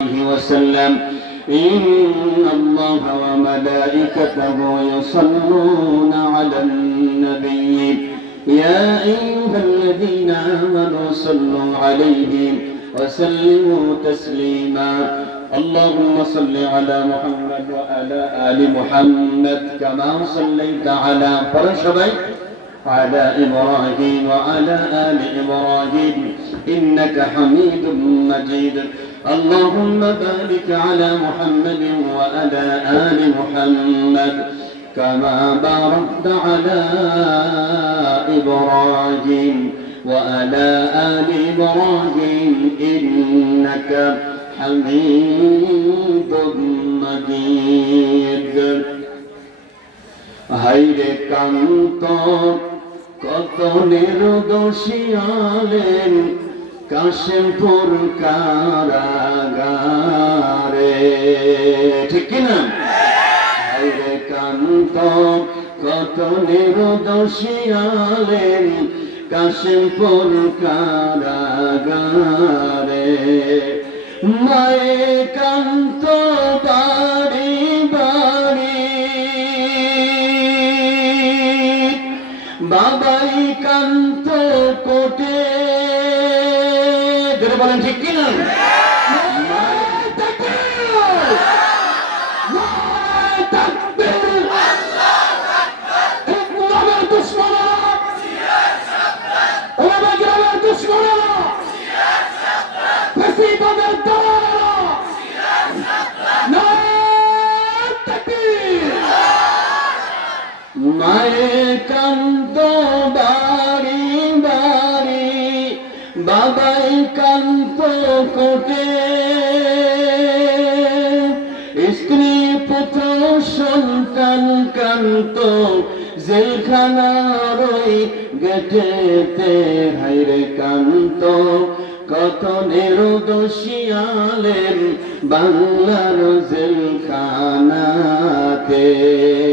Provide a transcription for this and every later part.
وسلم إن الله وملائكته يصلون على النبي يا أيها الذين آمنوا صلوا عليه وسلموا تسليما اللهم صل على محمد وعلى آل محمد كما صليت على فرشبي على إبراهيم وعلى آل إبراهيم إنك حميد مجيد اللهم بارك على محمد وعلى آل محمد كما باركت على إبراهيم وعلى آل إبراهيم إنك حميد مجيد হাইরে কান্ত কত নির্দোষিয়ালেন কাশেমপুর কারাগারে ঠিক কিনা হাইরে কান্ত কত নির্দোষিয়ালেন কাশেমপুর কারাগারে মায়ে কান্ত বাড়ি বাড়ি বাবাই কান্ত কোটে যেটা বলেন ঠিক কিনা মায়ে কান্ত বাড়ি বাড়ি বাবাই কান্ত কোটে স্ত্রী পুত্র সন্তান কান্ত জেলখানার ওই গেটেতে হাইরে কান্ত কত নির্দোষিয়ালেন বাংলার জেলখানাতে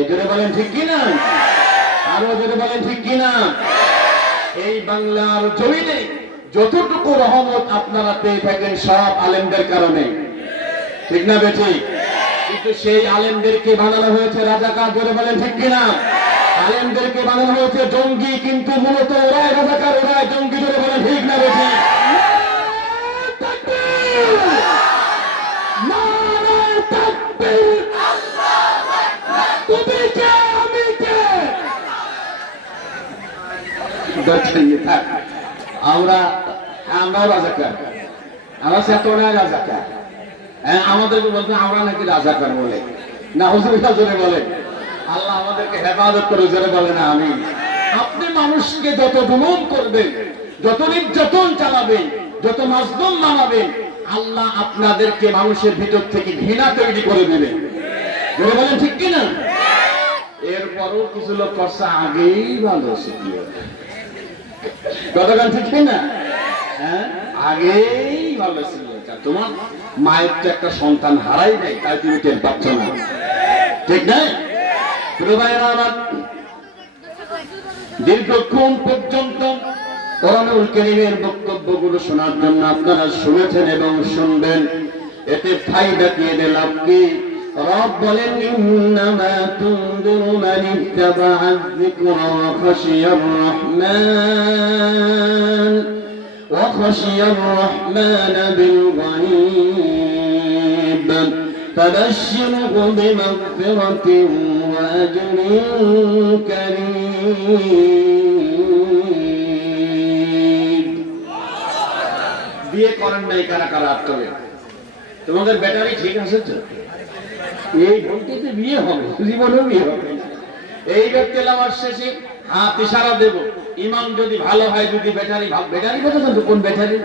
যেটা বলেন ঠিক কিনা আরো যেটা বলেন ঠিক কিনা এই বাংলার জমিনে যতটুকু রহমত আপনারা পেয়ে থাকেন সব আলেমদের কারণে ঠিক না বেঠি কিন্তু সেই আলেমদেরকে বানানো হয়েছে রাজাকার যেটা বলেন ঠিক কিনা আলেমদেরকে বানানো হয়েছে জঙ্গি কিন্তু মূলত ওরাই রাজাকার ওরাই জঙ্গি যেটা বলেন ঠিক না বেঠি আমরা রাজাকার আমরা চেতনায় রাজাকার আমাদেরকে বলতে আমরা নাকি রাজাকার বলে না হুজুরটা জোরে বলে আল্লাহ আমাদেরকে হেফাজত করে জোরে বলে না আমি আপনি মানুষকে যত জুলুম করবেন যত নির্যাতন চালাবেন যত মাজলুম মানাবেন আল্লাহ আপনাদেরকে মানুষের ভিতর থেকে ঘৃণা তৈরি করে দেবেন জোরে বলেন ঠিক কিনা এরপরও কিছু লোক করছে আগেই ভালো শিখিয়ে কতক্ষণ ঠিক না হ্যাঁ আগেই ভালো ছিল তোমার মায়ের তো একটা সন্তান হারাই নাই তাই তুমি টের পাচ্ছ না ঠিক না দীর্ঘক্ষণ পর্যন্ত কোরআনুল কারীমের বক্তব্যগুলো শোনার জন্য আপনারা শুনেছেন এবং শুনবেন এতে ফায়দা কি এতে লাভ কি রব বলেন ইন্নামা তুনদিরু মান ইত্তাবা'a যিকরা ওয়া খাশিয়ার রাহমান বিল গায়ব ফাবাশশিরহু বিমাগফিরাতিন ওয়া আজরিন কারীম বিয়ে করেন নাই কারা কারা আটকাবে তোমাদের ব্যাটারি ঠিক আছে তো এই ভোল্টেজে বিয়ে হবে জীবনেও বিয়ে হবে এই তেলাওয়াত শেষে হাত ইশারা দেব ইমাম যদি ভালো হয় যদি ব্যাটারি বুঝেছেন তো কোন ব্যাটারি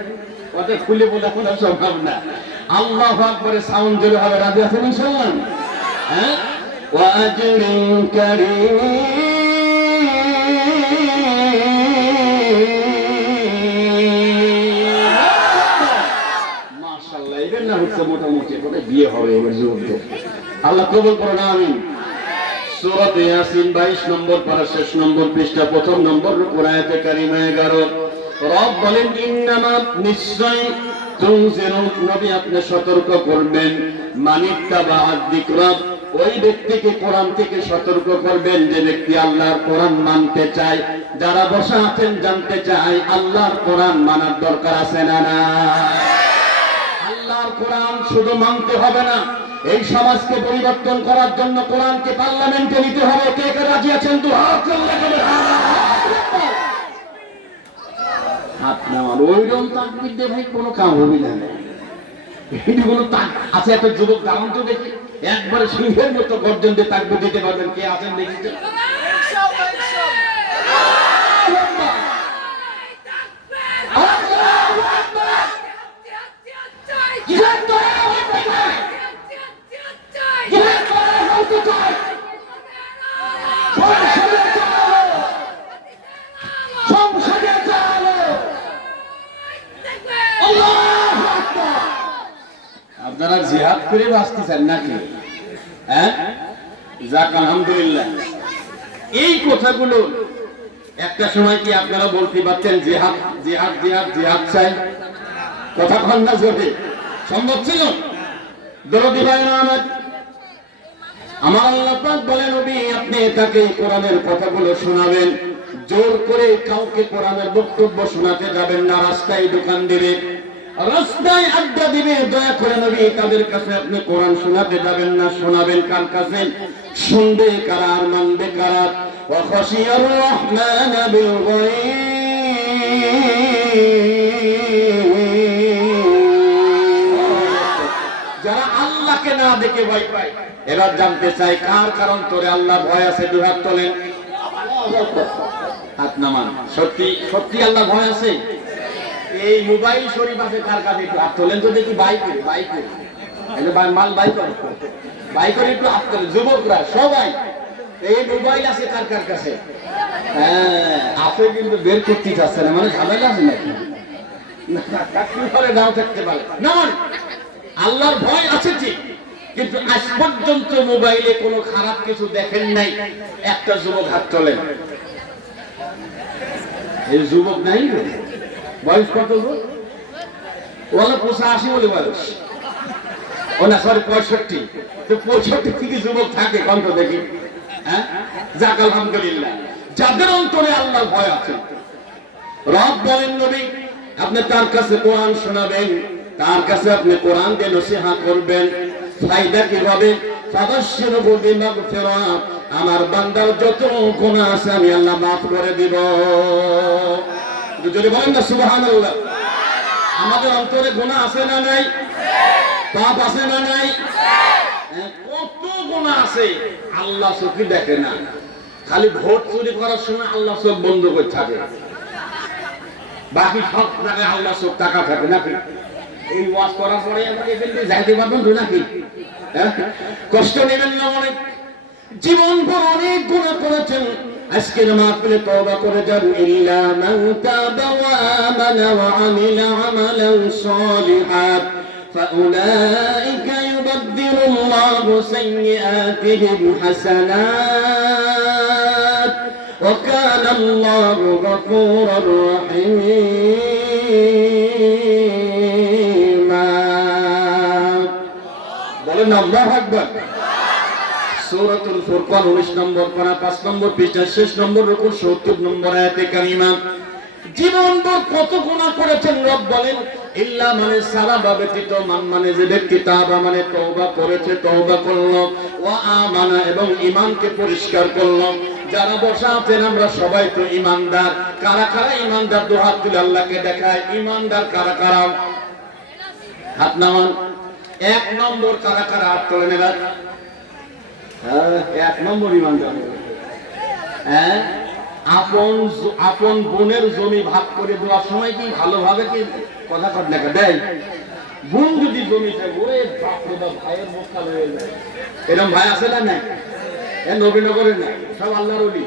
ওটা খুলে বলা কোনো সম্ভব না আল্লাহু আকবারের সাউন্ড জোরে হবে রাজি আছেন ইনশাআল্লাহ হ্যাঁ ওয়া আজরিন কারীম মাশাআল্লাহ এর না হচ্ছে মোটামুটি ওটা বিয়ে হবে এবার জোরে আল্লাহ কবুল করুন আমিন সূরা ইয়াসিন 22 নম্বর পারা শেষ নম্বর পৃষ্ঠা প্রথম নম্বর আয়াতে কারিমা 11 রব বলেন ইন্নামা নিশ্চয় তুনজিরু নবী আপনি সতর্ক করবেন মানিত্তাবা আয-যিকরা ওই ব্যক্তিকে কোরআন থেকে সতর্ক করবেন যে ব্যক্তি আল্লাহর কোরআন মানতে চায়। যারা বসা আছেন জানতে চায় আল্লাহর কোরআন মানার দরকার আছে না না? আল্লাহর কোরআন শুধু মানতে হবে না, এই সমাজকে পরিবর্তন করার জন্য কোরআনকে পার্লামেন্টে নিতে হবে। কে কে রাজি আছেন? তো হাত নামান। ওইরকম তাকবীর দিয়ে ভাই কোনো কাম হবে না। এইগুলো আছে একটা যুবক দাম তো দেখি একবারে সিংহের মতো গর্জন দিয়ে তাকবীর দিতে পারবেন। কে আছেন দেখেছেন? আপনারা জিহাদ করে বাঁচতেছেন নাকি? হ্যাঁ, যাক আলহামদুলিল্লাহ। এই কথাগুলো একটা সময় কি আপনারা বলতে পারতেন জিহাদ জিহাদ জিহাদ জিহাদ চাই? কথা কন না জোরে? সম্ভব ছিল? দরদি ভাই আমার আল্লাহ পাক বলেন নবী আপনি তাকে কোরআনের কথাগুলো শোনাবেন। জোর করে কাউকে কোরআনের বক্তব্য শোনাতে যাবেন না। রাস্তায় দোকান দিবে, রাস্তায় আড্ডা দিবে, দয়া করে নবী তাদের কাছে আপনি কোরআন শোনাতে যাবেন না। শোনাবেন কার কাছে? শুনবে কারা আর মানবে কারা? ওয়া খাশিয়ার রহমান বিল গায়ব, যারা আল্লাহকে না দেখে ভয় পায়। এবার জানতে চাই কার কারণ তোরে আল্লাহ ভয় আছে? দুই হাত তোলেন, হাত নামান। সত্যি সত্যি আল্লাহ ভয় আছে? এই মোবাইল শরীফ আছে কার কাছে? একটু হাত তোলেন তো দেখি। বাইকে বাইকে মাল বাইক বাইকের একটু হাত তোলেন। যুবকরা সবাই এই মোবাইল আছে কার কার কাছে? হ্যাঁ আছে, কিন্তু বের করতে চাচ্ছে না। মানে ঝামেলা আছে নাকি? নাও থাকতে পারে না। আল্লাহর ভয় আছে ঠিক, কিন্তু আজ পর্যন্ত মোবাইলে কোনো খারাপ কিছু দেখেন নাই। একটা যুবক হাত তোলেন। এই যুবক নাই, বয়স কত? ওলা 85 বলে বয়স। ও না সরি 65। তো 65 থেকে যুবক থাকে কত দেখি? হ্যাঁ, যাক আলহামদুলিল্লাহ। যাদের অন্তরে আল্লাহর ভয় আছে, রব বলেন নবী আপনি তার কাছে কোরআন শোনাবেন, তার কাছে আপনি কোরআন দিয়ে নসিহত করবেন। ফায়দা কি হবে? ফাবাশশিরহু বিমাগফিরাত, আমার বান্দার যত গুনাহ আছে আমি আল্লাহ maaf করে দিব। যদি বলেন না সুবহানাল্লাহ। আমাদের অন্তরে গুনাহ আছে না নাই? পাপ আছে না নাই? কত গুনাহ আছে আল্লাহ চোখে দেখে না। খালি ভোট চুরি করার সময় আল্লাহ চোখ বন্ধ করে থাকে, বাকি সব জায়গায় আল্লাহ চোখ তাকা থাকে নাকি? এই ওয়াজ করার পরে আমাকে এখান থেকে যাইতে পারবেন তো নাকি? কষ্ট নেবেন না। মনে জীবন ভর অনেক গুনাহ করেছেন, আজকের মাহফিলে তওবা করে যান। ইল্লা মান তাবা ওয়া আমানা ওয়া আমিলা আমালান সালিহান ফাউলাইকা ইউবাদদিলুল্লাহু সাইয়্যাতিহিম হাসানাত ওয়া কানা আল্লাহু গফুরুর রহিমা। বলেন আল্লাহু আকবার। সূরাতুল ফুরকান 19 নম্বর পারা 5 নম্বর পৃষ্ঠা 6 নম্বর রুকু 70 নম্বর আয়াতে কারিমা। জীবনভর কত গুনাহ করেছেন রব বলেন ইল্লা মানে সারা ব্যতীত, মান মানে যে ব্যক্তি তাবা মানে তওবা করেছে, তওবা করলো, ওয়া আমানা এবং ঈমানকে পরিষ্কার করলো। যারা বসা আছেন আমরা সবাই তো ঈমানদার। কারা কারা ঈমানদার? দুই হাত তুলে আল্লাহকে দেখায়। ঈমানদার কারা কারা? হাত নামান। 1 নম্বর কারা কারা? হাত তোলেন এবার। হ্যাঁ, 1 নম্বর ঈমানদার। হ্যাঁ, আপন বোনের জমি ভাগ করে দেওয়ার সময় কি ভালোভাবে কি কথা কর লেখা দেয়? বোন যদি জমিতে ওরে বাপরে বাপ, ভাইয়ের মুখ কালো হয়ে যায়। এরকম ভাই আছে না? নাই? নবীনগরে না, সব আল্লাহর ওলি।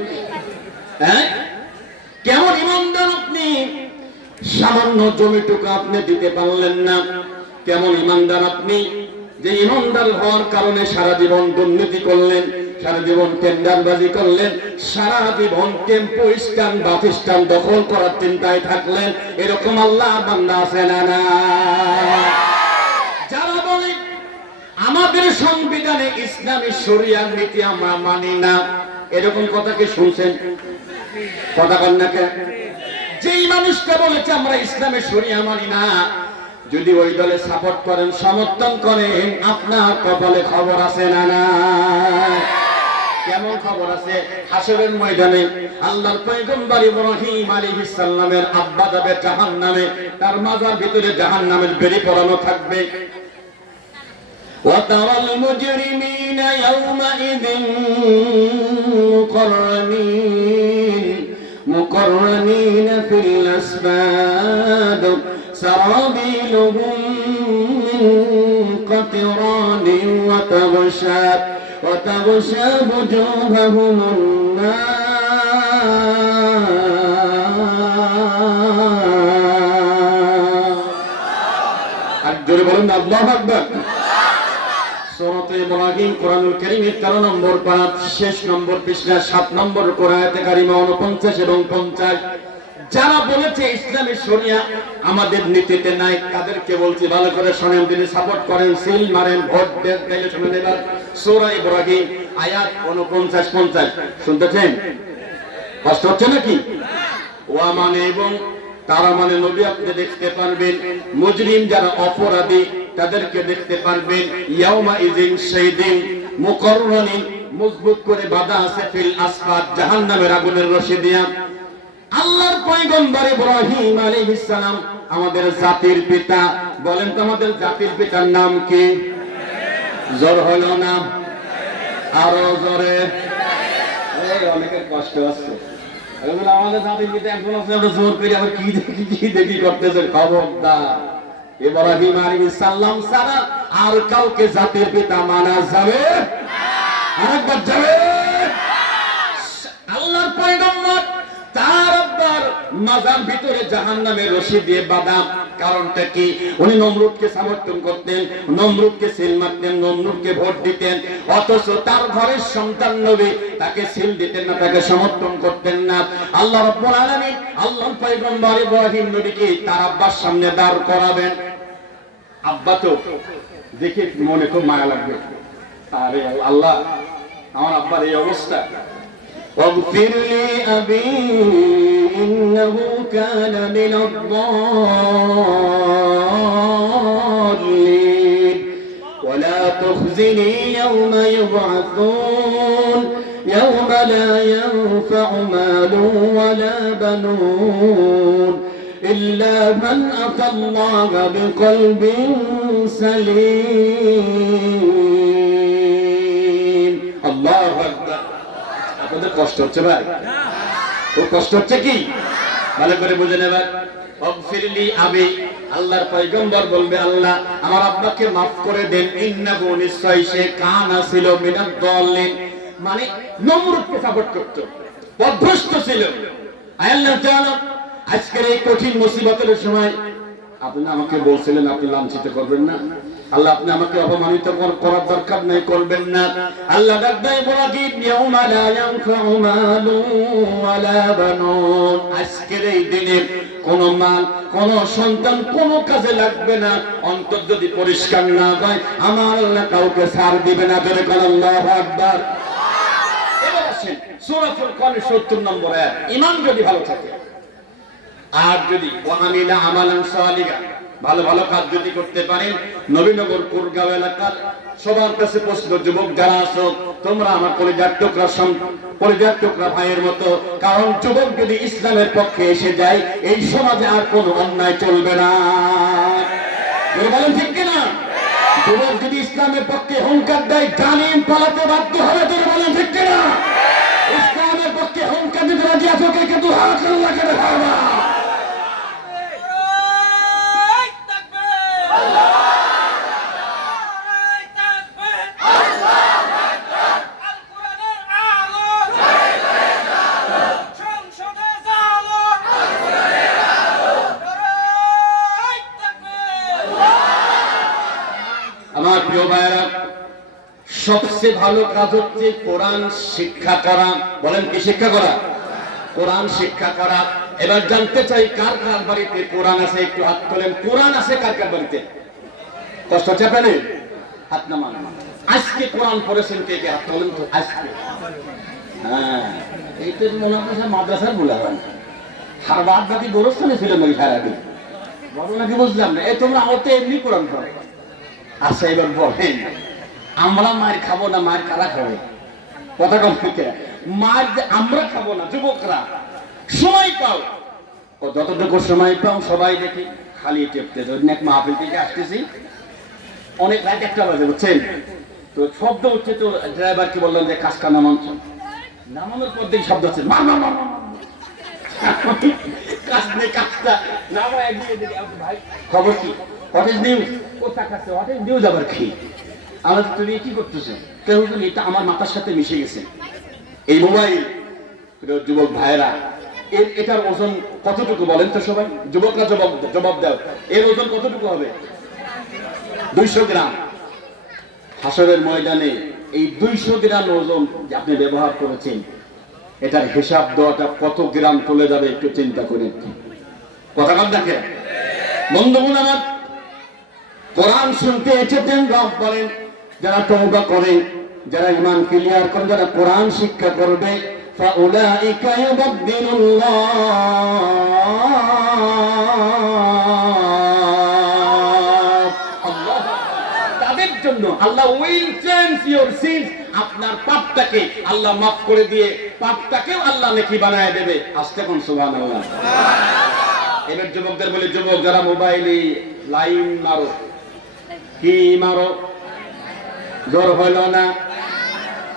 হ্যাঁ, কেমন ঈমানদার আপনি? সামান্য জমিটুকু আপনি দিতে পারলেন না। কেমন ঈমানদার আপনি যে ঈমানদার হওয়ার কারণে সারা জীবন দুর্নীতি করলেন, সারা জীবন টেন্ডারবাজি করলেন, সারা জীবন টেম্পো স্ট্যান্ড বাস স্ট্যান্ড দখল করার চিন্তায় থাকলেন। এরকম আল্লাহর বান্দা আছে না? না। যারা বলে আমাদের সংবিধানে ইসলামী শরিয়ার নীতি আমরা মানি না, এরকম কথা কি শুনছেন? কথা বল না কেন? যেই মানুষটা বলেছে আমরা ইসলামের শরিয়া মানি না, যদি ওই দলে সাপোর্ট করেন, সমর্থন করেন, আপনার কপালে খবর আছে না? না। কেমন খবর আছে? হাসরের ময়দানে আল্লাহর পয়গম্বর ইব্রাহিম আলাইহিস সালামের আব্বা যাবে জাহান্নামে, তার মাজার ভিতরে জাহান্নামের বেড়ি পরানো থাকবে। وترى المجرمين يومئذ مقرنين في الأصفاد سرابيلهم من قطران وتغشى وجوههم النار أكبر بلند الله أكبر সূরা ইব্রাহিম কোরআনুল কারীমের 13 নম্বর পারা শেষ নম্বর পৃষ্ঠা 7 নম্বর আয়াতে কারিমা 49 এবং 50। যারা বলেছে ইসলামের শরিয়া আমাদের নীতিতে নাই, তাদেরকে বলছি ভালো করে শুনেন, যদি সাপোর্ট করেন, সিল মারেন, ভোট দেন, তাহলে শুনেন এবার সূরা ইব্রাহিম আয়াত 49 50 শুনতেছেন? কষ্ট হচ্ছে নাকি? ওয়া মানে এবং তারা মানে নবী আপনি দেখতে পারবেন, মুজরিম যারা অপরাধী তাদেরকে দেখতে পারবেন। ইয়াউমা ইযিন শাইদিন মুকাররানিন মজবুত করে বাঁধা আছে ফিল আসফাদ জাহান্নামের আগুনের রশি দিয়া। আল্লাহর পয়গম্বর ইব্রাহিম আলাইহিস সালাম আমাদের জাতির পিতা, বলেন তো আমাদের জাতির পিতার নাম কি? জোর হলো না, আরো জোরে। এই অনেকের কষ্ট আছে, এগুলো আমাদের জাতির পিতা একজন আছে, আমরা জোর করে আবার কি দেখি করতেছে। খবরদার, ইব্রাহিম আলাইহিস সালাম ছাড়া আর কাউকে জাতির পিতা মানা যাবে? আরেকবার যাবে? আল্লাহর পয়গম্বর তার আব্বার মাজার ভিতরে জাহান্নামের রশি দিয়ে বাঁধা। কারণটা কি? উনি নমরুদকে সমর্থন করতেন, নমরুদকে সিল মারতেন, নমরুদকে ভোট দিতেন, অথচ তার ঘরের সন্তান নবী তাকে সিল দিতেন না, তাকে সমর্থন করতেন না। আল্লাহ রাব্বুল আলামিন আল্লাহর পয়গম্বর ইব্রাহিম নবীকে তার আব্বার সামনে দাঁড় করাবেন। আব্বা তো দেখে মনে খুব মায়া লাগবে, আরে আল্লাহ আমার আব্বার এই অবস্থা। واغفر لي أبي إنه كان من الضالين ولا تخزني يوم يبعثون يوم لا ينفع مال ولا بنون إلا من أتى الله بقلب سليم الله أكبر কষ্ট হচ্ছে ভাই? খুব কষ্ট হচ্ছে কি? ভালো করে বুঝে নেবেন। ওয়াগফিরলি আবি, আল্লাহর পয়গম্বর বলবে আল্লাহ আমার আব্বাকে maaf করে দেন। ইন্নাহু নিশ্চয় সে কানা ছিল মিনাদ দাল্লিন, মানে নমরুদকে সাপোর্ট করত, পথভ্রষ্ট ছিল। আল্লাহ তাআলা আজকের এই কঠিন মুসিবতের সময় আপনি আমাকে বলছিলেন আপনি লাঞ্ছিত করবেন না। আল্লাহ আপনি আমাকে অপমানিত করার দরকার নাই, করবেন না। আল্লাহ ডাকদাই বলাকি ইয়াউমা লা ইয়ানফাউ মালু ওয়ালা বানুন, আজকের এই দিনে কোন মাল, কোন সন্তান কোন কাজে লাগবে না, অন্তর যদি পরিষ্কার না হয় আমার আল্লাহ কাউকে ছাড় দিবে না। জোরে বলেন আল্লাহু আকবার। এবার আসেন সূরা ফুরকানের ৭০ নম্বর আয়াত। ঈমান যদি ভালো থাকে আর যদি ওয়ামিলা আমালান সালিহান, ভালো ভালো কাজ যদি করতে পারেন। নবীনগর কুরগাঁও এলাকার সবার কাছে প্রশ্ন, যুবক যারা আছো তোমরা আমার কলিজার টুকরা ভাইয়ের মতো, কারণ যুবক যদি ইসলামের পক্ষে এসে যায় এই সমাজে আর কোনো অন্যায় চলবে না। বলেন ঠিক কিনা? যুবক যদি ইসলামের পক্ষে হুঙ্কার দেয় জালিম পালাতে বাধ্য হবে। বলেন ঠিক কিনা? ইসলামের পক্ষে হুঙ্কার দিতে রাজি আছো কে? কিন্তু হাত আল্লাহকে দেখাবা। আমার প্রিয় ভাইরা, সবচেয়ে ভালো কাজ হচ্ছে কোরআন শিক্ষা করা। বলেন কি শিক্ষা করা? কোরআন শিক্ষা করা। এবার জানতে চাই কার কার বাড়িতে কোরআন আছে, একটু হাত তোলেন। কোরআন আছে কার কার বাড়িতে? কষ্ট চাপেন, হাত নামান। আজকে কোরআন পড়েছেন কে কে? হাত তোলেন তো। আজকে হ্যাঁ, এইটা মনে হয় মাদ্রাসার বলা হয়। আর বাদ বাকি গোরস্থানে ছিল নাকি সারাদিন? বলো নাকি বুঝলাম না। এই তোমরা আমাকে এমনি কোরআন পড়ো। আচ্ছা এবার বলেন, আমরা মার খাবো না, মার কারা খাবে? কথা কম থেকে মার যে আমরা খাবো না, যুবকরা সময় পাও, যতটুকু সময় পাও সবাই দেখি খালি টেপতে। ধরেন এক মাহফিল থেকে আসতেছি, অনেক রাত 1টা বাজে, বুঝছেন তো, শব্দ হচ্ছে তো ড্রাইভারকে বললাম যে কাজটা নামান। নামানোর পর দেখি শব্দ হচ্ছে মা মা মা মা। কাজ নেই, কাজটা নামায় গিয়ে দেখি ভাই খবর কি? What is news? কোথা কাছে হোয়াট ইজ নিউজ আবার কি? আমাদের তুমি কি করতেছো? কেউ এটা আমার মাথার সাথে মিশে গেছে। এই মোবাইল, যুবক ভাইরা, এটার ওজন কতটুকু বলেন তো সবাই? যুবকরা জবাব দাও, এর ওজন কতটুকু হবে? 200 গ্রাম। হাসরের ময়দানে এই 200 গ্রাম ওজন যে আপনি ব্যবহার করেছেন, এটার হিসাব দেওয়াটা কত গ্রাম চলে যাবে একটু চিন্তা করে। কথা কার দেখে বন্ধুগণ আমার, কোরআন শুনতে এসেছেন, রব বলেন যারা তওবা করে, যারা ঈমান ক্লিয়ার করে, যারা কোরআন শিক্ষা করবে, ফাউলাইকা ইউবাদদিলুল্লাহ, তাদের জন্য আল্লাহ উইল চেঞ্জ ইওর সিনস, আপনার পাপটাকে আল্লাহ মাফ করে দিয়ে পাপটাকেও আল্লাহ নেকি বানায় দেবে। আস্তে কোন সুবহানাল্লাহ। এবার যুবকদের বলি, যুবক যারা মোবাইলে লাইন মারো, কি মারো? জোর হইল না,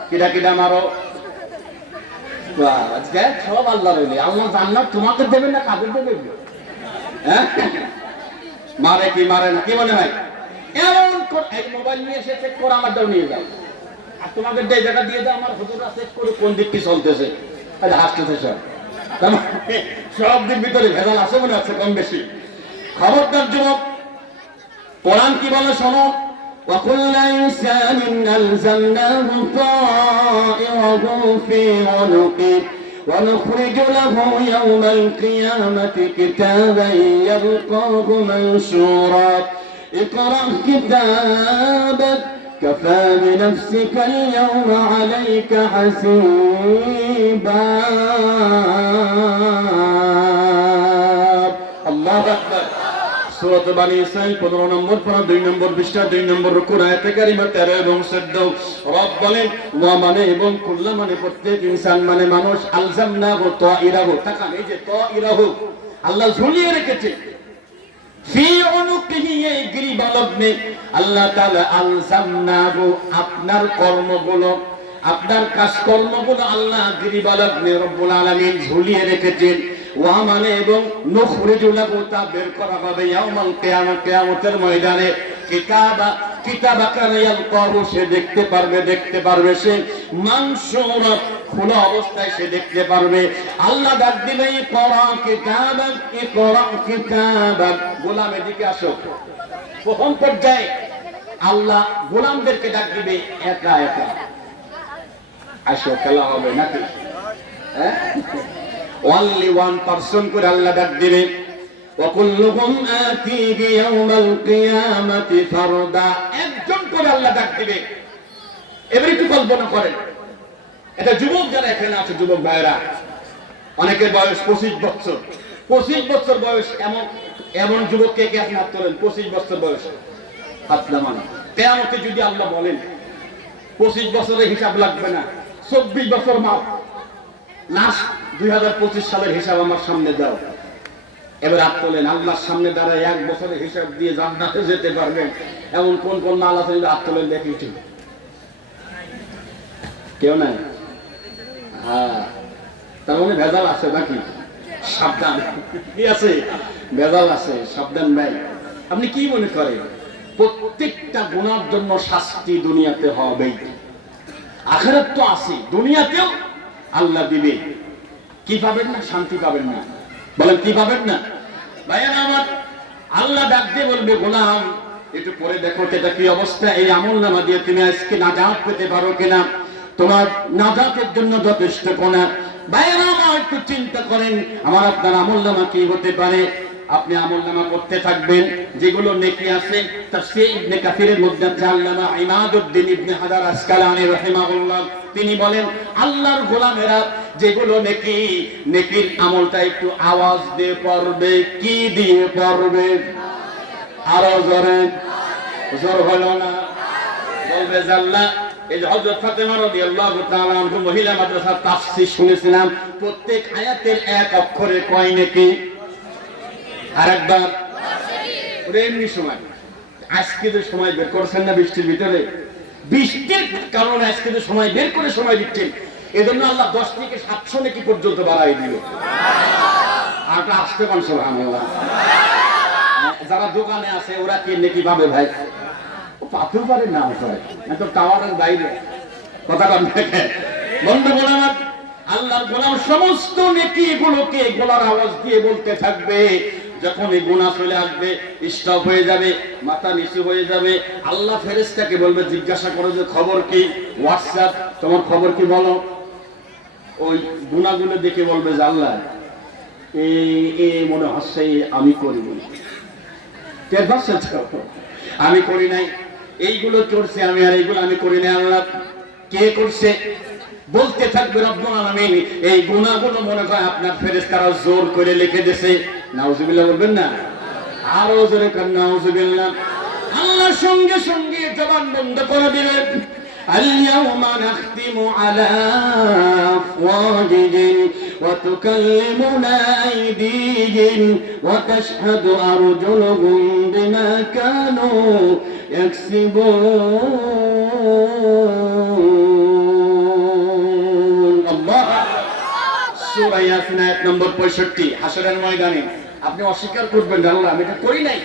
কিডা কিডা মারো? সব আল্লাহ রইলে। আল্লাহ জান্নাত তোমাকে দেবে না কাদের দেবে? হ্যাঁ, মারে কি মারে না? কি মনে হয়? এমন এই মোবাইল নিয়ে এসে চেক করে আমারটাও নিয়ে যাও, আর তোমাদের যে জায়গা দিয়ে দাও, আমার হুজুররা চেক করে কোন দিক কি চলতেছে। হাসতেছে সব, সব দিক ভিতরে ভেজাল আছে মনে হচ্ছে কম বেশি। খবরদার যুবক, কোরআন কি বলে শোনো। وكل إنسان ألزمناه طائره في عنقه ونخرج له يوم القيامة كتابا يلقاه منشورا اقرأ كتابك كفى بنفسك اليوم عليك حسيبا الله أكبر। সূরা বানী ইসরাঈল 15 নম্বর পারা 2 নম্বর পৃষ্ঠা 2 নম্বর রুকু আয়াতে কারিমা 13 এবং 14। রব বলেন ওয়া মানে এবং কুল্লা মানে প্রত্যেক ইনসান মানে মানুষ, আলজামনাহু তাইরাহু, তাকান এই যে তাইরাহু আল্লাহ ঝুলিয়ে রেখেছে ফি উনুকিহি, এই গ্রীবালগ্নে আল্লাহ তাআলা আলজামনাহু, আপনার কর্মগুলো, আপনার কাজকর্মগুলো আল্লাহ গ্রীবালগ্নে রব্বুল আলামিন ঝুলিয়ে রেখেছেন। ওয়া মানে এবং নুখরিজু লাহু, তা বের করা হবে ইয়াউমাল কিয়ামত, কিয়ামতের ময়দানে। কিতাবাকা ইয়ালকাহু, সে দেখতে পারবে সে মানশুরা, খোলা অবস্থায় সে দেখতে পারবে। আল্লাহ ডাক দিবে ইকরা কিতাবাক, গোলাম এদিকে আসো। প্রথম পর্যায়ে আল্লাহ গোলামদেরকে ডাক দিবে একা একা, আসো খেলা হবে নাকি? হ্যাঁ, only one person করে আল্লাহ ডাক দিবে। وكلهم آتيه يوم القيامة فردا, একজন করে আল্লাহ ডাক দিবে। এবারে একটু কল্পনা করেন, এটা যুবক যারা এখানে আছে, যুবক ভাইরা, অনেকের বয়স 25 বছর, 25 বছর বয়স, এমন যুবক কে কে হাত তোলেন? 25 বছর বয়স হাত নামান। কিয়ামতে যদি আল্লাহ বলেন 25 বছরের হিসাব লাগবে না, 24 বছর মাপ, লাস্ট 2025 সালের হিসাব আমার সামনে দাও। এবার হাত তোলেন, আল্লাহর সামনে দাঁড়ায় 1 বছরের হিসাব দিয়ে জান্নাতে যেতে পারবেন এমন কোন কোন মাল আছে? হাত তোলেন দেখি। কেউ নাই? হ্যাঁ, তার মানে ভেজাল আছে নাকি? সাবধান, কি আছে? ভেজাল আছে, সাবধান ভাই। আপনি কি মনে করেন প্রত্যেকটা গুনার জন্য শাস্তি দুনিয়াতে হবেই? আখিরাত তো আছে, দুনিয়াতেও আল্লাহ দিবে। কি পাবেন না? শান্তি পাবেন না। বলেন কি পাবেন না? ভাইয়া আমার, আল্লাহ ডাক দিয়ে বলবে গোলাম একটু পরে দেখো এটা কি অবস্থা। এই আমলনামা দিয়ে তুমি আজকে নাজাত পেতে পারো কিনা, তোমার নাজাতের জন্য যথেষ্ট কোনা। ভাইয়েরা আমার, একটু চিন্তা করেন আমার আপনার আমলনামা কি হতে পারে। আপনি আমলনামা করতে থাকবেন, যেগুলো নেকি আছে। তাফসীর ইবনে কাসিরের মধ্যে আল্লামা ইমাদউদ্দিন ইবনে হাজার আসকালানী রাহিমাহুল্লাহ তিনি বলেন, আল্লাহর গোলামেরা যেগুলো নেকি, নেকির আমলটা একটু আওয়াজ দিয়ে পড়বে। কি দিয়ে পড়বে? আরো জোরে, জোর হলো না, বলবে জাল্লা। এই যে হযরত ফাতেমা রাদিয়াল্লাহু তাআলা আনহা মহিলা মাদ্রাসার তাফসীর শুনেছিলাম, প্রত্যেক আয়াতের এক অক্ষরে কয় নেকি। আরেকবার এমনি সময় আজকে যে সময় বের করছেন না বৃষ্টির ভিতরে, বৃষ্টির কারণে আজকে যে সময় বের করে সময় দিচ্ছেন, এজন্য আল্লাহ 10 থেকে 700 নেকি পর্যন্ত বাড়াই দিল। আর আসতে কোন সুবহানাল্লাহ। যারা দোকানে আছে ওরা কি নেকি পাবে ভাই? পাথর পারে না হয় এত টাওয়ারের বাইরে কথা কম দেখে। বন্ধু গোলাম, আল্লাহর গোলাম সমস্ত নেকি গুলোকে গলার আওয়াজ দিয়ে বলতে থাকবে। যখন এই গুনাহ চলে আসবে, স্টপ হয়ে যাবে, মাথা নিচু হয়ে যাবে, আল্লাহ ফেরেশতাকে বলবে, জিজ্ঞাসা করো যে খবর কি, হোয়াটসঅ্যাপ তোমার খবর কি বলো। ওই গুনাহগুলো দেখে বলবে যে আল্লাহ এই মনে হচ্ছে আমি করিনি, আমি করি নাই, এইগুলো করছে আমি, আর এইগুলো আমি করি নাই। আল্লাহ কে করছে বলতে থাকবে রব্বুল আলামিন। এই গুনাহগুলো মনে হয় আপনার ফেরেশতারা জোর করে লিখে দিয়েছে। নাউজুবিল্লাহ বলবেন না, আরো জোরে কান নাউজুবিল্লাহ। আল্লাহ সঙ্গে সঙ্গে জবান বন্ধ করে দিলেন। আল-ইয়াওমা নাখতিমু আলা আফওয়াহিহিম ওয়া তুকাল্লিমুনা আইদিহিম ওয়া তাশহাদু আরজুলুহুম বিমা কানু ইয়াকসিবুন। আল্লাহ, সূরা ইয়াসিন আয়াত নম্বর 65, হাসরের ময়দানে আপনি অস্বীকার করবেন আল্লাহ আমি এটা করি নাই,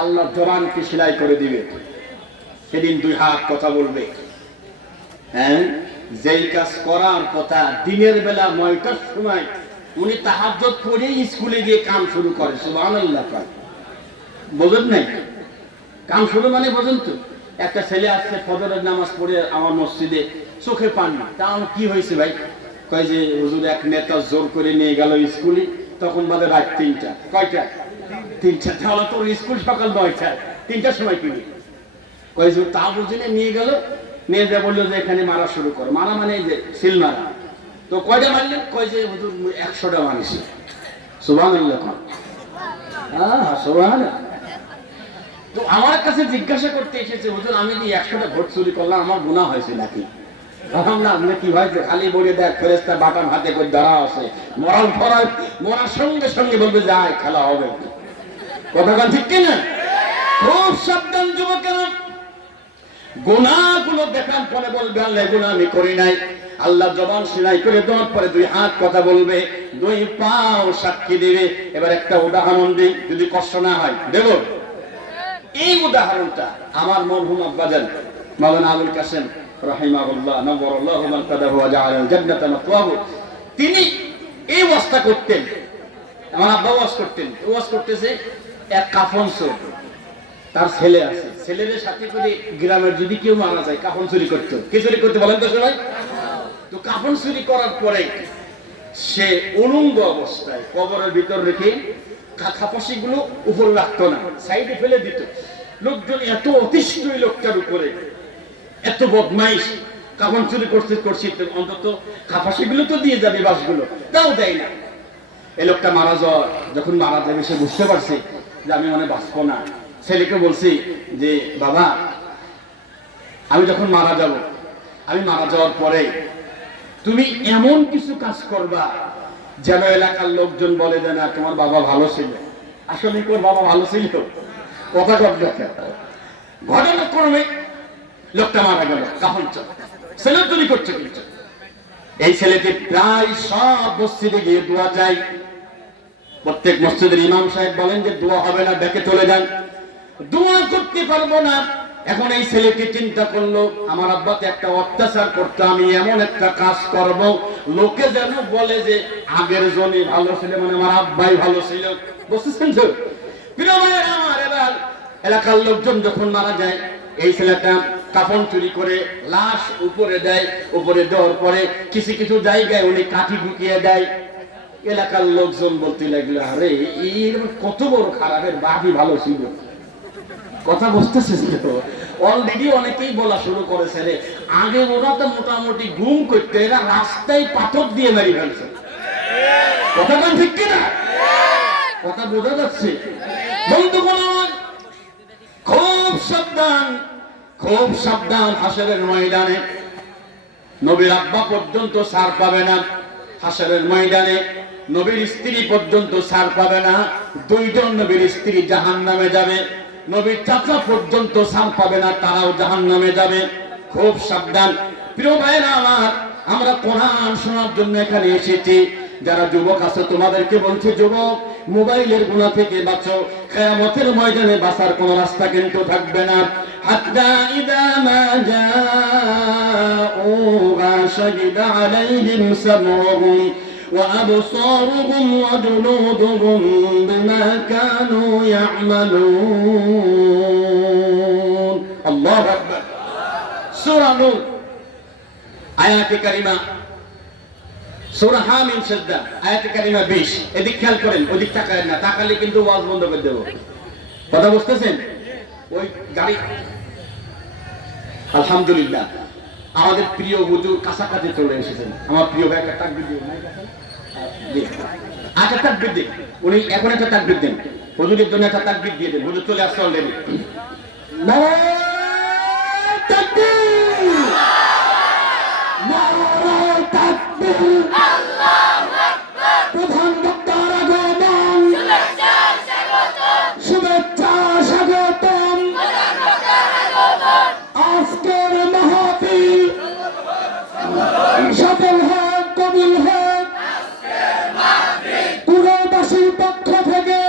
আল্লাহ জবানকে সেলাই করে দিবে। সেদিন দুই হাত কথা বলবে। হ্যাঁ, যেই কাজ করার কথা দিনের বেলা 9টার সময় উনি তাহাজ্জুদ পড়ে স্কুলে গিয়ে কাম শুরু করে, সুবহানাল্লাহ। বোঝেন নাই কাম শুরু মানে? বোঝেন তো? একটা ছেলে আসছে ফজরের নামাজ পড়ে আমার মসজিদে, চোখে পানি। তা কি হয়েছে ভাই? কয় যে হুজুর এক নেতা জোর করে নিয়ে গেল স্কুলে, তখন বাদে রাত 3টা। কয়টা? 3টা। তাহলে তোর স্কুল সকাল 9টা, 3টার সময় কিনি। কয় যে তা বুঝিনে নিয়ে গেল, নিয়ে যা বললো যে এখানে মারা শুরু করো। মারা মানে এই যে সিল মারা। তো কয়টা মারলেন? কয় যে হুজুর 100টা মারিছি। সুবহানাল্লাহ। সুবহানাল্লাহ। তো আমার কাছে জিজ্ঞাসা করতে এসেছে, হুজুর আমি কি 100টা ভোট চুরি করলাম, আমার গুনাহ হয়েছে নাকি? না, আপনি কি হয়েছে? খালি বলে দেখ ফেরেশতা বাটাম হাতে করে দাঁড়া আছে, মরার পরে মরার সঙ্গে সঙ্গে বলবে যায় খেলা হবে। কথা ঠিক কিনা? খুব সাবধান যুবকেরা, গুনাহগুলো দেখার পরে বলবে আল্লাহ এগুলো আমি করি নাই। আল্লাহ জবান সিলাই করে দেওয়ার পরে দুই হাত কথা বলবে, দুই পাও সাক্ষী দিবে। এবার একটা উদাহরণ দিই, যদি কষ্ট না হয় দেব। এই উদাহরণটা আমার মরহুম আব্বাজান মাওলানা আবুল কাসেম রাহিমাহুল্লাহ নওয়ারাল্লাহু মারকাদাহু ওয়া জাআলাল জান্নাতা মাতওয়াহু, তিনি এই ওয়াজটা করতেন। আমার আব্বা ওয়াজ করতেন। ওয়াজ করতেছে, এক কাফন চোর, তার ছেলে আছে, ছেলের সাথে করে গ্রামের যদি কেউ মারা যায় কাফন চুরি করতো। কি চুরি করতে বলেন তো সবাই? তো কাফন চুরি করার পরে সে উলঙ্গ অবস্থায় কবরের ভিতর রেখে খাপাসি গুলো উপরে রাখতো না, সাইডে ফেলে দিত। লোকজন এত অতিষ্ঠ এই লোকটার উপরে, এত বদমাইশ, কাফন চুরি করতে অন্তত খাপাসি গুলো তো দিয়ে যাবে, বাসগুলো তাও দেয় না। এই লোকটা মারা যাওয়ার যখন মারা যাবে সে বুঝতে পারছে যে আমি মানে বাঁচবো না। ছেলেকে বলছি যে বাবা আমি যখন মারা যাব, আমি মারা যাওয়ার পরে তুমি এমন কিছু কাজ করবা যেন এলাকার লোকজন বলে যে না তোমার বাবা ভালো ছিল। আসলে তোর বাবা ভালো ছিল? কথা ঘটনাক্রমে লোকটা মারা গেল, কাফন চোর, ছেলে চুরি করছে। কিন্তু এই ছেলেটি প্রায় সব মসজিদে গিয়ে দোয়া চাই। প্রত্যেক মসজিদের ইমাম সাহেব বলেন যে দোয়া হবে না, ডেকে চলে যান, দোয়া করতে পারবো না। এখন এই ছেলেটি চিন্তা করলো আমার আব্বাকে একটা অত্যাচার করতে, আমি এমন একটা কাজ করব লোকে যেন বলে যে আগের জনই ভালো ছিল, মানে আমার আব্বাই ভালো ছিল। বুঝতেছেন তো প্রিয় ভাইয়েরা আমার? এবার এলাকার লোকজন যখন মারা যায় এই ছেলেটা কাফন চুরি করে লাশ উপরে দেয়, উপরে দেওয়ার পরে কিছু কিছু জায়গায় উনি কাঠি ঢুকিয়ে দেয়। এলাকার লোকজন বলতে লাগলো, আরে এর কত বড় খারাপের বাপই ভালো ছিল। কথা বুঝতেছিস তো? অলরেডি অনেকেই বলা শুরু করেছে, রে আগে ওরা তো মোটামুটি গুম করতে, এরা রাস্তায় পাথর দিয়ে মেরে ফেলছে। কথা বল ঠিক কিনা? কথা বোঝা যাচ্ছে? বন্ধুগণ আমার, খুব সাবধান, খুব সাবধান। হাসরের ময়দানে নবীর আব্বা পর্যন্ত ছাড় পাবে না। হাসরের ময়দানে নবীর স্ত্রী পর্যন্ত ছাড় পাবে না। দুইজন নবীর স্ত্রী জাহান্নামে যাবে। নবীর চাচা পর্যন্ত ছাড় পাবে না, তারাও জাহান্নামে যাবে। খুব সাবধান প্রিয় ভাইরা আমার, আমরা কোরআন শোনার জন্য এখানে এসেছি। যারা যুবক আছে তোমাদেরকে বলছি, যুবক মোবাইলের গুনাহ থেকে বাঁচো। কিয়ামতের ময়দানে বাঁচার কোনো রাস্তা কিন্তু থাকবে না। হাত্তা ইযা মা জাউহা শাহিদা আলাইহিম সামউহুম ওয়া আবসারুহুম ওয়া জুলুদুহুম বিমা কানু ইয়া'মালুন। আল্লাহু আকবার। সূরা নূর আয়াতে কারিমা, সূরা হামিম সাজদা আয়াতে কারিমা 20। এদিক খেয়াল করেন, ওদিক তাকায়েন না, তাকালে কিন্তু ওয়াজ বন্ধ করে দেব। কথা বুঝতেছেন? ওই গাড়ি আলহামদুলিল্লাহ আমাদের প্রিয় হুজুর কাছাকাছি চলে এসেছেন। আমার প্রিয় ভাই একটা তাকবীর দিন, নাই কাছে একটা তাকবীর দিন। উনি এখন একটা তাকবীর দেন, হুজুরের জন্য একটা তাকবীর দিয়ে দেন। হুজুর চলে আসছে অলরেডি। নারায়ে তাকবীর, নারায়ে তাকবীর, আল্লাহু আকবার। প্রধান বক্তার আগমন, শুভেচ্ছা স্বাগতম, শুভেচ্ছা স্বাগতম। প্রধান বক্তার আগমন, আজকের মাহফিল সফল হোক, কবুল হোক। আজকের মাহফিল কুরাইশীর পক্ষ থেকে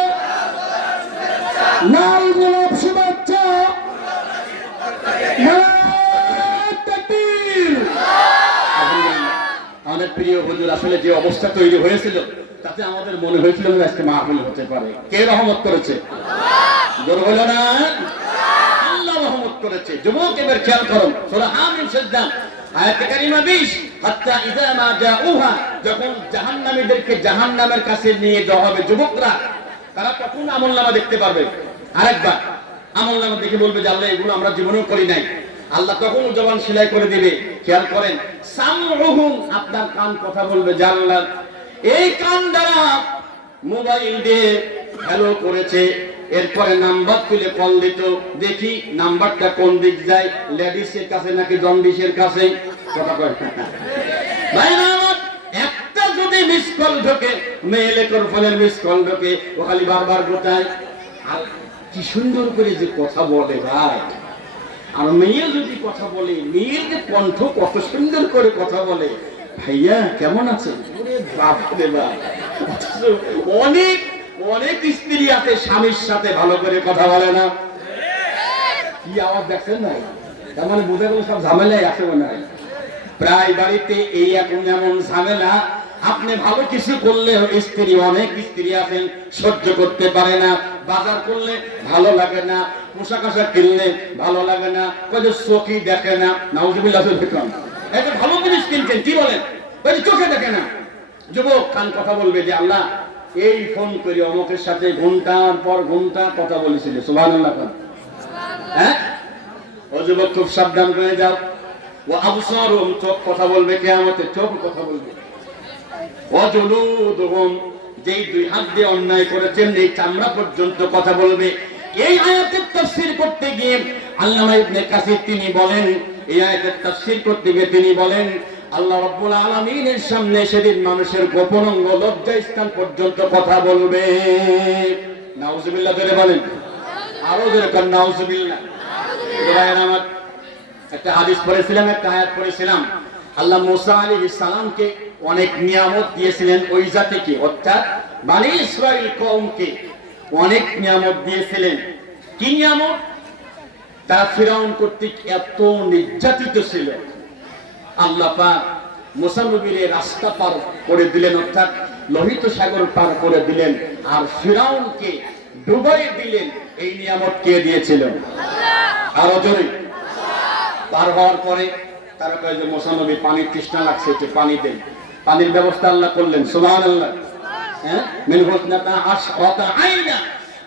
লাল গোলাপ শুভেচ্ছা। আমাদের প্রিয় হুজুর আসলে যে অবস্থা তৈরি হয়েছিল তাতে আমাদের মনে হয়েছিল আজকে মাহফিল হতে পারে। কে রহমত করেছে? জোর হলো না? আল্লাহ রহমত করেছে। যুবক এবার খেয়াল করুন, সূরা হামিম সাজদা আয়াতে কারিমা 20। হাত্তা ইযা মা জাউহা, যখন জাহান্নামীদেরকে জাহান্নামের কাছে নিয়ে যাওয়া হবে যুবকরা, তারা তখন আমলনামা দেখতে পারবে। আরেকবার আমলনামা দেখে বলবে যে আল্লাহ এগুলো আমরা জীবনেও করি নাই। আল্লাহ তখন জবান সেলাই করে দিবে। খেয়াল করেন, সামউহুম, আপনার কান কথা বলবে যে আল্লাহ এই কান দ্বারা মোবাইল দিয়ে হ্যালো করেছে, এরপরে নাম্বার তুলে কল দিত, দেখি নাম্বারটা কোন দিক যায়, লেডিসের কাছে নাকি জন্ডিসের কাছে। কথা কয় ভাইরা আমার, একটা যদি মিস কল ঢোকে, মেইলে তোর ফোনের মিস কল ঢোকে, ও খালি বারবার গোটায়। আর কি সুন্দর করে যে কথা বলে ভাই। আর মেয়ে যদি কথা বলে, মেয়ের যে কণ্ঠ কত সুন্দর করে কথা বলে, ভাইয়া কেমন আছেন, অনেক অনেক স্ত্রী আছে স্বামীর সাথে ভালো করে কথা বলে না। কি আওয়াজ দেখছেন না? তার মানে বুঝে গেল সব ঝামেলাই আছে মনে হয়। প্রায় বাড়িতে এই এখন এমন ঝামেলা, আপনি ভালো কিছু করলে স্ত্রী, অনেক স্ত্রী আছেন সহ্য করতে পারে না। বাজার করলে ভালো লাগে না, পোশাক আশাক কিনলে ভালো লাগে না, কয়েক চোখই দেখে না। নাউজুবিল্লাহ বিকরাম, একটা ভালো জিনিস কিনছেন, কি বলেন, চোখে দেখে না। যুবক কান কথা বলবে যে আল্লাহ এই ফোন করি অমুকের সাথে ঘন্টার পর ঘন্টা কথা বলেছিল। সুবহানাল্লাহ। হ্যাঁ, ও যুবক খুব সাবধান হয়ে যাও। ও আবসারুহুম, চোখ কথা বলবে, কিয়ামতে চোখ কথা বলবে। ও জুলুদুহুম, যেই দুই হাত দিয়ে অন্যায় করেছেন এই চামড়া পর্যন্ত কথা বলবে। এই আয়াতের তাফসীর করতে গিয়ে আল্লামা ইবনে কাসির তিনি বলেন, এই আয়াতের তাফসীর করতে গিয়ে তিনি বলেন, আল্লাহ রাব্বুল আলামিনের সামনে সেদিন মানুষের গোপন অঙ্গ লজ্জা স্থান পর্যন্ত কথা বলবে। নাউজুবিল্লাহ ধরে বলেন, আরো ধরে কোন নাউজুবিল্লাহ। আমার একটা হাদিস পড়েছিলাম, একটা আয়াত পড়েছিলাম। আল্লাহ মুসা আলাইহিস সালামকে অনেক নিয়ামত দিয়েছিলেন ওই জাতিকে, অর্থাৎ বনি ইসরাইল কওমকে অনেক নিয়ামত দিয়েছিলেন। কি নিয়ামত? তারা ফিরাউন কর্তৃক এত নির্যাতিত ছিল, আল্লাহ পাক মুসা নবীর রাস্তা পার করে দিলেন, অর্থাৎ লোহিত সাগর পার করে দিলেন, আর ফিরাউনকে ডুবাই দিলেন। এই নিয়ামত কে দিয়েছিল? আরো জোরে। পার হওয়ার পরে তারা কয় যে মুসা নবী পানির তৃষ্ণা লাগছে, একটু পানি দেন। পানির ব্যবস্থা আল্লাহ করলেন, সুবহানাল্লাহ। হ্যাঁ, মিন হুসনাতা আশরাতা আইনা,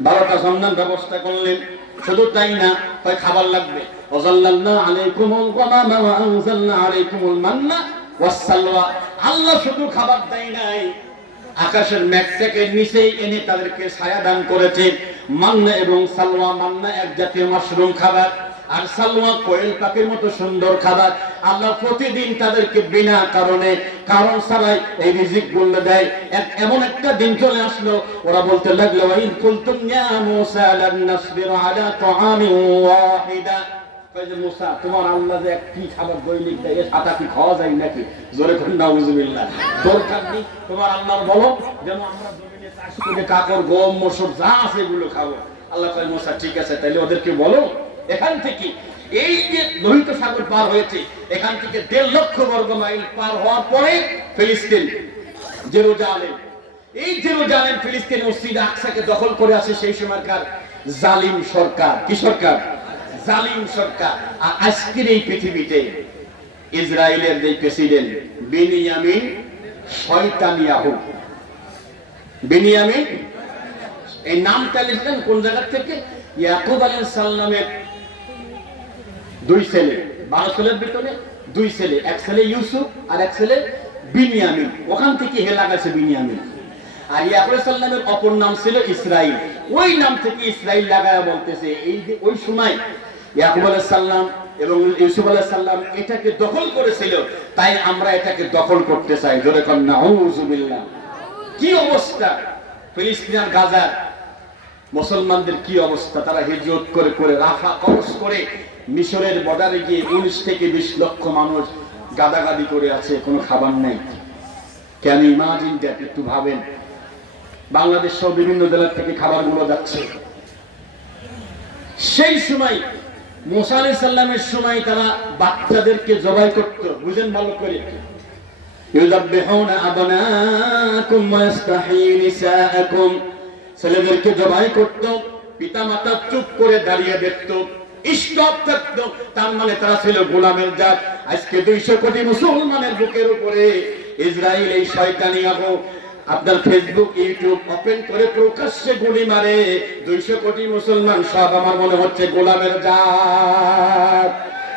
12টা সন্ধান ব্যবস্থা করলেন। শুধু তাই না, কয় খাবার লাগবে। ওয়াজাল্লালনা আলাইকুমুল গামামা ওয়া আনজালনা আলাইকুমুল মান্না ওয়াস সালওয়া। আল্লাহ শুধু খাবার দেয় নাই, আকাশের মেঘ থেকে নিচেই এনে তাদেরকে ছায়া দান করেছে। মান্না এবং সালওয়া, মান্না এক জাতীয় মাশরুম খাবার, আর সালওয়া কোয়েল পাখির মতো সুন্দর খাবার। আল্লাহ প্রতিদিন তাদেরকে বিনা কারণে, কারণ ছাড়াই এই রিজিক গুলো দেয়। এমন একটা দিন চলে আসলো, ওরা বলতে লাগলো ওয়াইন কুলতুম ইয়া মূসা লান নাসবিরু আলা তাআমিন ওয়াহিদা। কয় যে মুসা, তোমার আল্লাহ যে একটি খাবার দৈনিক দেয়, এর সাথে কি খাওয়া যায় নাকি? জোরে করে নাউযুবিল্লাহ। দরকার নেই, তোমার আল্লাহ বলো যেন আমরা জমিনে চাষ করে কাকড় গম মসুর যা আছে এগুলো খাবো। আল্লাহ কয় মুসা ঠিক আছে, তাইলে ওদেরকে বলো এখান থেকে, এই যে লোহিত সাগর পার হয়েছে, এখান থেকে 1.5 লক্ষ বর্গ মাইল পার হওয়ার পরে ফিলিস্তিন, জেরুজালেম, এই জেরুজালেম ফিলিস্তিন মসজিদ আকসাকে দখল করে আছে সেই সময়কার জালিম সরকার। কি সরকার? জালিম সরকার। আর আজকের এই পৃথিবীতে ইসরায়েলের যে প্রেসিডেন্ট বেনিয়ামিন শয়তানিয়াহু, বেনিয়ামিন, এই নামটা লিখলেন কোন জায়গা থেকে? ইয়াকুব আলাইহিস সালামের 2 ছেলে, 12 ছেলের ভিতরে 2 ছেলে, এক ছেলে ইউসুফ আর এক ছেলে বিনিয়ামিন, ওখান থেকে হে লাগাছে বিনিয়ামিন। আর ইয়াকুব আলাইহিস সালামের অপর নাম ছিল ইসরাইল, ওই নাম থেকে ইসরাইল লাগায়া বলতেছে এই যে ওই সময় ইয়াকুব আলাইহিস সালাম এবং ইউসুফ আলাইহিস সালাম এটাকে দখল করেছিল, তাই আমরা এটাকে দখল করতে চাই। জোরে কর নাউযুবিল্লাহ। কি অবস্থা ফিলিস্তিন আর গাজার মুসলমানদের, কি অবস্থা! তারা হিজরত করে করে রাফা ক্রস করে মিশরের বর্ডারে গিয়ে 19 থেকে 20 লক্ষ মানুষ গাদাগাদি করে আছে, কোনো খাবার নেই। কেন? ইমাজিন দ্যাট, একটু ভাবেন। বাংলাদেশ সহ বিভিন্ন জেলা থেকে খাবারগুলো যাচ্ছে। সেই সময় মুসা আলাইহিস সালামের সময় তারা বাচ্চাদেরকে জবাই করত, বুঝেন ভালো করে। ইউযাববিহুনা আবনাকুম ওয়া ইস্তাহয়ী নিসাআকুম, ছেলেদেরকে জবাই করত, পিতা মাতা চুপ করে দাঁড়িয়ে দেখত, স্টপ থাকত। তার মানে তারা ছিল গোলামের জাত। আজকে 200 কোটি মুসলমানের বুকের উপরে ইসরায়েল এই শয়তানিয়াহু আপনার ফেসবুক ইউটিউব ওপেন করে প্রকাশ্যে গুলি মারে। 200 কোটি মুসলমান সব আমার মনে হচ্ছে গোলামের জাত।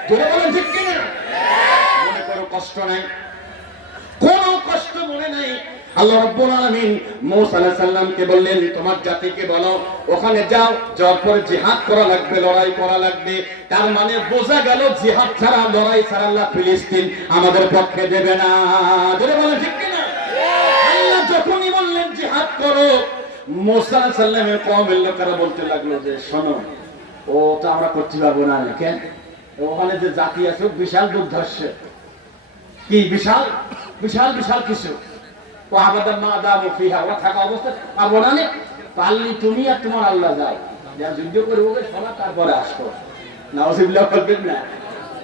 তোরা বলেন ঠিক কিনা? মনে করো কষ্ট নাই, কোনো কষ্ট মনে নাই। আল্লাহ রাব্বুল আলামিন মূসা আলাইহিস সালামকে বললেন তোমার জাতিকে বলো ওখানে যাও, যাওয়ার পরে জিহাদ করা লাগবে, লড়াই করা লাগবে। তার মানে বোঝা গেল জিহাদ ছাড়া, লড়াই ছাড়া আল্লাহ ফিলিস্তিন আমাদের পক্ষে দেবে না। যারা বলেন ঠিক কিনা? আল্লাহ যখনই বললেন জিহাদ করো, মূসা আলাইহিস সালামের কওমের লোকেরা বলতে লাগলো যে শোনো, ও তো আমরা করতে পারবো না। কেন? ওখানে যে জাতি আছে বিশাল দুর্ধর্ষ, কি বিশাল বিশাল বিশাল কিছু, ও আবাদাম মা দামু ফিহা, ওরা থাকা অবস্থা পারবো না। পারলি তুমি আর তোমার আল্লাহ যাও, যা যুদ্ধ করে ওকে শোনা, তারপরে আসবো। নাউযুবিল্লাহ বলবেন না?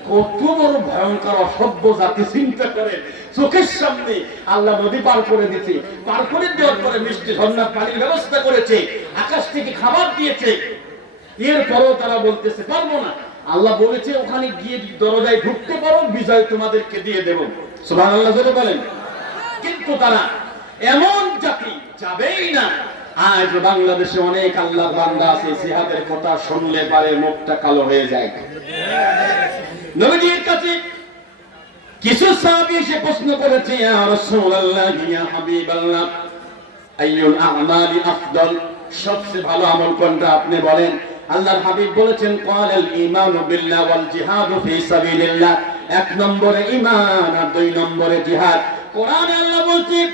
কত বড় ভয়ঙ্কর অসভ্য জাতি! চিন্তা করে, চোখের সামনে আল্লাহ নদী পার করে দিয়েছে, পার করে দেওয়ার পরে মিষ্টি ঝর্ণার পানির ব্যবস্থা করেছে, আকাশ থেকে খাবার দিয়েছে, এরপরেও তারা বলতেছে পারবো না। আল্লাহ বলেছে ওখানে গিয়ে দরজায় ঢুকতে পারো, বিজয় তোমাদেরকে দিয়ে দেব। সুবহানাল্লাহ জোরে বলেন। কিন্তু তারা এমন জাতি, যাবেই না। আজ বাংলাদেশে অনেক আল্লাহর বান্দা আছে, জিহাদের কথা শুনলে পারে মুখটা কালো হয়ে যায়। নবীজির কাছে কিছু সাহাবী এসে প্রশ্ন করেছে, ইয়া রাসূলুল্লাহ, ইয়া হাবিবাল্লাহ, আইয়ুল আমালি আফদল, সবচেয়ে ভালো আমল কোনটা আপনি বলেন। আল্লাহর হাবিব বলেছেন ক্বালাল ঈমানু বিল্লাহ ওয়াল জিহাদু ফি সাবিলিল্লাহ, 1 নম্বরে ঈমান আর 2 নম্বরে জিহাদ। কোরআনে আল্লাহ বলছেন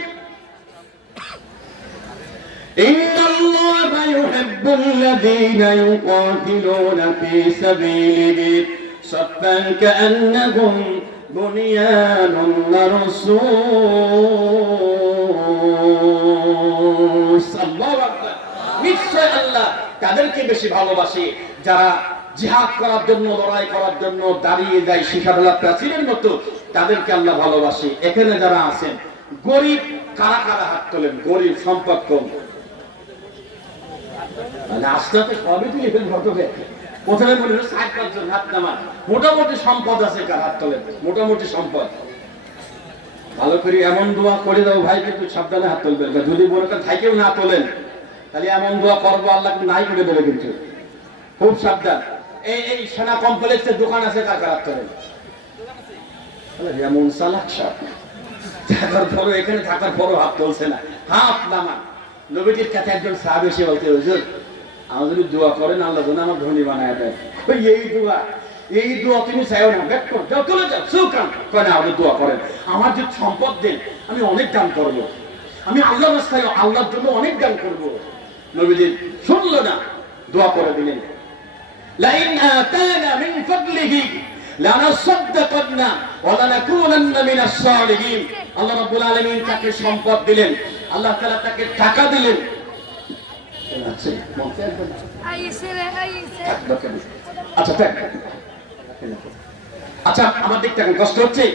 ইন্নাল্লাহা ইউহিব্বুল্লাযীনা ইউকাতিলুনা ফি সাবিলিহি সাফফান কাআন্নাহুম বুনিয়ানুন মারসুস। আল্লাহু আকবার। নিশ্চয় আল্লাহ তাদেরকে বেশি ভালোবাসে যারা জিহাদ করার জন্য, লড়াই করার জন্য দাঁড়িয়ে যায় শিখারুল্লাহ প্রাচীরের মতো, তাদেরকে আল্লাহ ভালোবাসে। এখানে যারা আছেন গরিব, কারা কারা হাত তোলেন? গরিব, সম্পদ কম, মানে আস্তে আস্তে সবই তুলে ফেলবো তোকে। প্রথমে মনে হলো ৬০ জন হাত নামা, মোটামুটি সম্পদ আছে কার হাত তোলে, মোটামুটি সম্পদ। ভালো করে এমন দোয়া করে দাও ভাই, কিন্তু সাবধানে হাত তুলবেন, যদি মনে করেন থাকেও না তোলেন তাহলে এমন দোয়া করবো আল্লাহ কিন্তু নাই করে দেবে, কিন্তু খুব সাবধান। এই সেনা কমপ্লেক্সের দোকান আছে কার কার হাত তোলেন? এমন চালাক সাপ, থাকার পরও এখানে থাকার পরও হাত তুলছে না, হাত নামা। নবীজির কাছে একজন সাহাবী এসে বলতে, হুজুর আমার যদি দোয়া করেন আল্লাহ যেন আমার ধনী বানায় দেয়। এই দোয়া তুমি চাইও না, ব্যাক কর, যাও চলে যাও, সুকান কয় না, আমাদের দোয়া করেন, আমার যে সম্পদ দেন আমি অনেক দান করবো, আমি আল্লাহ রাস্তায় আল্লাহর জন্য অনেক দান করবো। নবীজি শুনলো না, দোয়া করে দিলেন, লাইন আতানা মিন ফাদলিহি লানাসাদদাকান্না ওয়া লানাকুনান্না মিনাস সালিহিন। আল্লাহ রাব্বুল আলামিন তাকে সম্পদ দিলেন, আল্লাহ তাআলা তাকে টাকা দিলেন। আচ্ছা আমার দিকটা এখন কষ্ট হচ্ছে।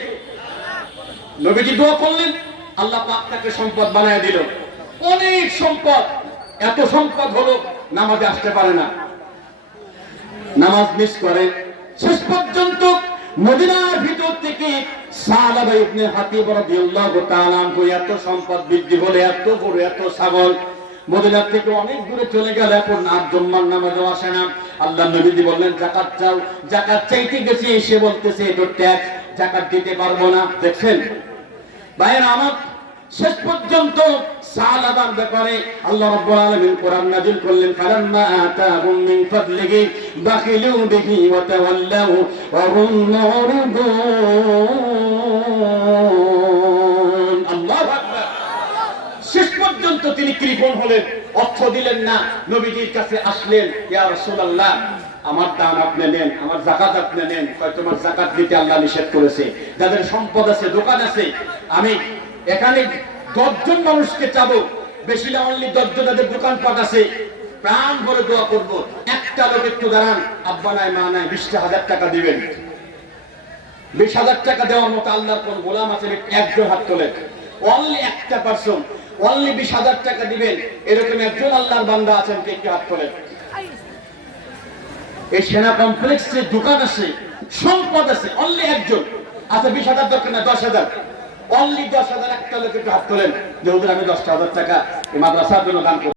নবীজি দোয়া করলেন, আল্লাহ পাক তাকে সম্পদ বানায় দিল, অনেক সম্পদ। এত সম্পদ হলো নামাজে আসতে পারে না, নামাজ মিস করে। শেষ পর্যন্ত মদিনার ভিতর থেকে সালাবা ইবনে হাতিব রাদিয়াল্লাহু তাআলা আনহু এত সম্পদ বৃদ্ধি হলে, এত গরু, এত ছাগল, মদিনা থেকে অনেক দূরে চলে গেল, এখন আর জুম্মার নামাজও আসে না। আল্লাহ নবী বললেন যাকাত চাও, যাকাত চাইতে গেছে, এসে বলতেছে এটা ট্যাক্স, যাকাত দিতে পারবো না। দেখছেন ভাইয়েরা আমার, শেষ পর্যন্ত সালাবার ব্যাপারে আল্লাহ রাব্বুল আলামিন কোরআন নাযিল করলেন, ফালাম্মা আতাহুম মিন ফাদলিহি বাখিলু বিহি ওয়া তাওয়াল্লাউ ওয়া হুম মুরিদুন। আল্লাহু আকবার। শেষ পর্যন্ত তিনি কৃপণ হলেন, অর্থ দিলেন না, নবীজির কাছে আসলেন, ইয়া রাসূলুল্লাহ আমার দান আপনি নেন, আমার যাকাত আপনি নেন। কয় তোমার যাকাত দিতে আল্লাহ নিষেধ করেছে, যাদের সম্পদ আছে, দোকান আছে, আমি এখানে 10 জন মানুষকে চাবো, বেশি না অনলি 10 জন, যাদের দোকানপাট আছে, প্রাণ ভরে দোয়া করব। একটা লোক একটু দাঁড়ান, আব্বা নাই মা নাই, 20,000 টাকা দিবেন। 20,000 টাকা দেওয়ার মতো আল্লাহর কোন গোলাম আছে? একজন হাত তোলেন, অনলি একটা পারসন, অনলি 20,000 টাকা দিবেন, এরকম একজন আল্লাহর বান্দা আছেন, কে কে হাত তোলেন? এই সেনা কমপ্লেক্সে দোকান আছে, সম্পদ আছে, অনলি একজন। আচ্ছা 20,000 দরকার না, 10,000, অনলি 10,000 একটা লোক একটু হাত তোলেন যে হুজুর আমি 10,000 টাকা এই মাদ্রাসার জন্য দান করব।